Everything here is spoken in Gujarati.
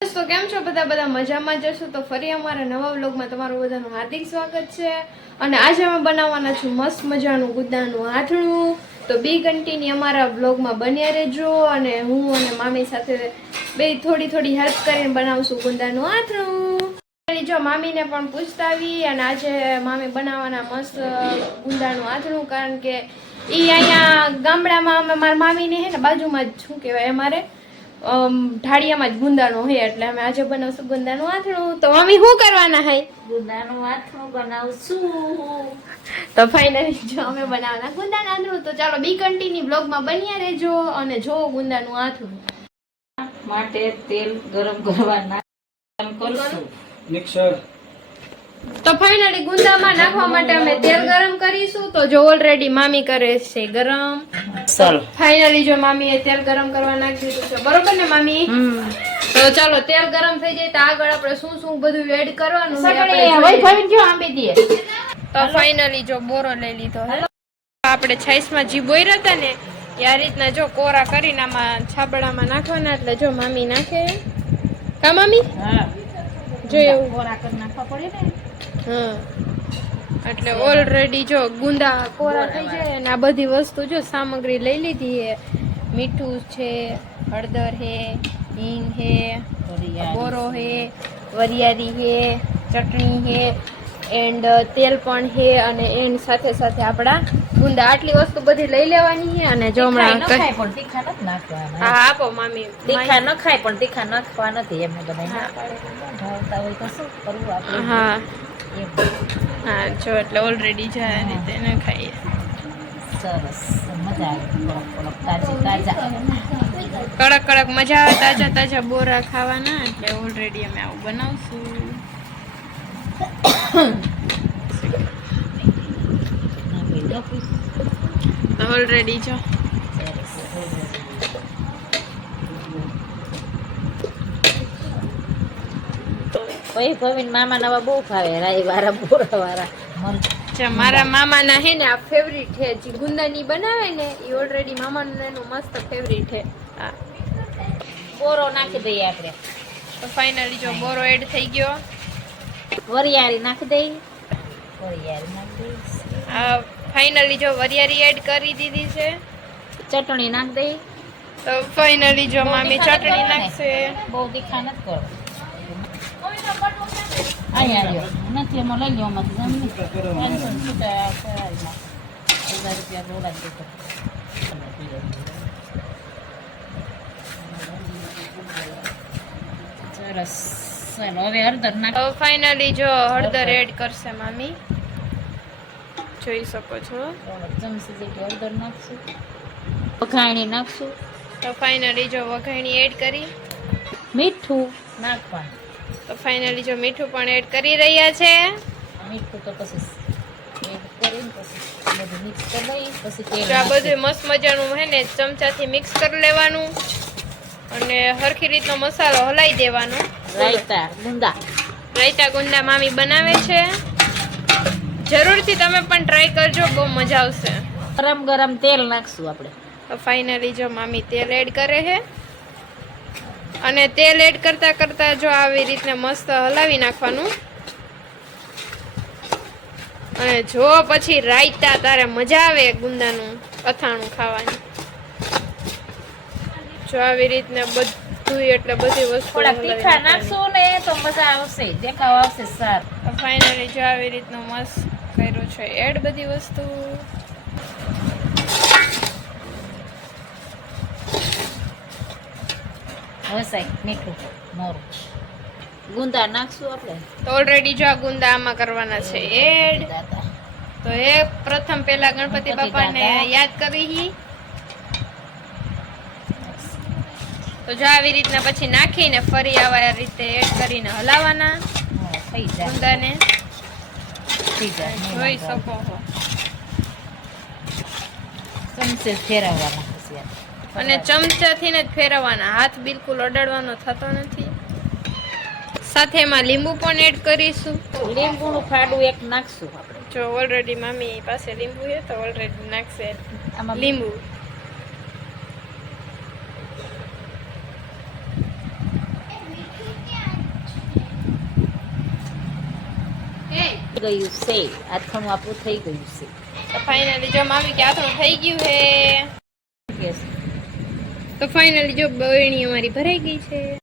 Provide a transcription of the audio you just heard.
તો કેમ છો બધા? બધા મજામાં જશો તો ફરી અમારા નવા વ્લોગમાં તમારું બધાનું હાર્દિક સ્વાગત છે. અને આજે અમે બનાવવાના છું મસ્ત મજાનું ગુદ્દાનું આથણું. તો બી કન્ટિન્યુ અમારા વ્લોગમાં બન્યા રહેજો અને હું અને મામી સાથે બે થોડી થોડી હેલ્પ કરીને બનાવશું ગુંદાનું આથણું. જો મામીને પણ પૂછતા આવી અને આજે મામી બનાવવાના મસ્ત ગુંદાનું આથણું કારણ કે એ અહીંયા ગામડામાં અમે મારા મામીને હે ને બાજુમાં જ શું કહેવાય અમારે? અમ, ઢાળિયામાં જ ગુંદાનો હોય એટલે અમે આજે બનાવશું ગુંદાનું આથણું. તો મમ્મી શું કરવાના હે? ગુંદાનું આથણું બનાવશું. તો ફાઇનલી જો અમે બનાવવાના ગુંદાનું આથણું તો ચાલો બી કન્ટિન્યુ બ્લોગમાં બન્યા રહેજો અને જો ગુંદાનું આથણું. માટે તેલ ગરમ કરવા નાખવાનું મિક્સર તો ફાઇનલી ગુંદામાં નાખવા માટે અમે તેલ ગરમ કરીશું. તો જો ઓલરેડી મામી કરે છે ગરમ. ચાલો. ફાઇનલી જો મામીએ તેલ ગરમ કરવા નાખી દીધું છે. બરોબર ને મામી? તો ચાલો તેલ ગરમ થઈ જાય તો આગળ આપણે શું શું બધું એડ કરવાનું તો ફાઇનલી જો બોરો લઈ લીધો. આપણે છાઈસમાં જી બોયરા હતા ને એ આ રીતના જો કોરા કરીને આમાં છાબડામાં નાખવાના એટલે જો મામી નાખે. કા મામી? હા. જો એવું. કોરા કરી નાખવા પડે ને. એટલે ઓલરેડી જો ગુંદા કોરા થઈ જાય અને આ બધી વસ્તુ જો સામગ્રી લઈ લીધી છે. મીઠું છે હળદર હે હિંગ હે. બોરો હે વરિયાળી હે ચટણી હે એન્ડ તેલ પણ હે અને એન્ડ સાથે સાથે આપણા ગુંદા. આટલી વસ્તુ બધી લઈ લેવાની છે અને જો હમણાં ખાય પણ તીખા નથી નાખવાના. હા આપો મામી. તીખા ન ખાય પણ તીખા નાખવા નથી એમ બધા ના પાડે. ભાવતા હોય તો શું કરવું આપણે? હા. હા જો એટલે ઓલરેડી જાય ને તેને ખાઈએ. સરસ મજા આવે. કડક કડક મજા આવે તાજા તાજા બોરા ખાવાના એટલે ઓલરેડી અમે આવું બનાવશું. તો ઓલરેડી જો. ભાઈ ભવીન મામા નવા બહુ ભાવે રાઈ વાળા બોરા વાળા જે મારા મામાના હે ને આ ફેવરિટ છે. જે ગુંદાની બનાવે ને એ ઓલરેડી મામાનું એનું મસ્ત ફેવરિટ છે. હા. બોરો નાખી દઈએ આપણે. તો ફાઇનલી જો બોરો એડ થઈ ગયો. વરિયાળી નાખી દઈ વરિયાળી નાખી દઈ આ ફાઇનલી જો વરિયાળી એડ કરી દીધી છે. ચટણી નાખી દઈ તો ફાઇનલી જો મામી ચટણી નાખશે. બહુ તીખા નથી કરો અહીંયા નથી એમાં લઈ લો. હજાર રૂપિયા દોડાવી દેતો સરસ ચાલો હવે હળદર નાખ તો ફાઇનલી જો હળદર એડ કરશે મામી જોઈ શકો છો ચમચી જેટલી હળદર નાખશું વઘાણી નાખશું તો ફાઇનલી જો વઘાણી એડ કરી મીઠું નાખવાનું તો ફાઇનલી જો મીઠું પણ એડ કરી રહ્યા છે. મીઠું તો પછી આ બધું મસ્ત મજાનું હે ને ચમચાથી મિક્સ કરી લેવાનું. અને હરખી રીતનો મસાલો હલાઈ દેવાનો. રાયતા ગુંદા. રાયતા ગુંદા મામી બનાવે છે. જરૂરથી તમે પણ ટ્રાય કરજો બહુ મજા આવશે. ગરમ ગરમ તેલ નાખશું આપણે. તો ફાઇનલી જો મામી તેલ એડ કરે છે. અને તેલ એડ કરતા કરતા જો આવી રીતને મસ્ત હલાવી નાખવાનું. અને જો પછી રાયતા તારે મજા આવે ગુંદાનું અથાણું ખાવાની. જો આવી રીતને બધું એટલે બધી વસ્તુ તીખા નાખશું ને તો મજા આવશે દેખાવ આવશે સાર. ફાઇનલી જો આવી રીતનું મસ્ત કર્યું છે. એડ બધી વસ્તુ. સાહેબ મીઠું મોરું. ગુંદા નાખશું આપણે? તો ઓલરેડી જો આ ગુંદા આમાં કરવાના છે એડ. તો એ પ્રથમ પહેલા ગણપતિ બાપાને યાદ કરી હી. તો જો આવી રીતના પછી નાખીને ફરી આવા રીતે એડ કરીને હલાવવાના. થઈ જાય. ગુંદાને. થઈ જાય. જોઈ શકો છો. ફેરવવાના. અને ચમચાથી જ ફેરવવાના. હાથ બિલકુલ અડાડવાનો થતો નથી. સાથે એમાં લીંબુ પણ એડ કરીશું. લીંબુનું ફાડું એક નાખશું આપણે. જો ઓલરેડી મામી પાસે લીંબુ છે તો ઓલરેડી નાખશે. આમાં લીંબુ. ગયું છે. આથમું આપણું થઈ ગયું છે. તો ફાઇનલી જો મામી કે આથમું થઈ ગયું છે. તો ફાઇનલી જો બરણી અમારી ભરાઈ ગઈ છે.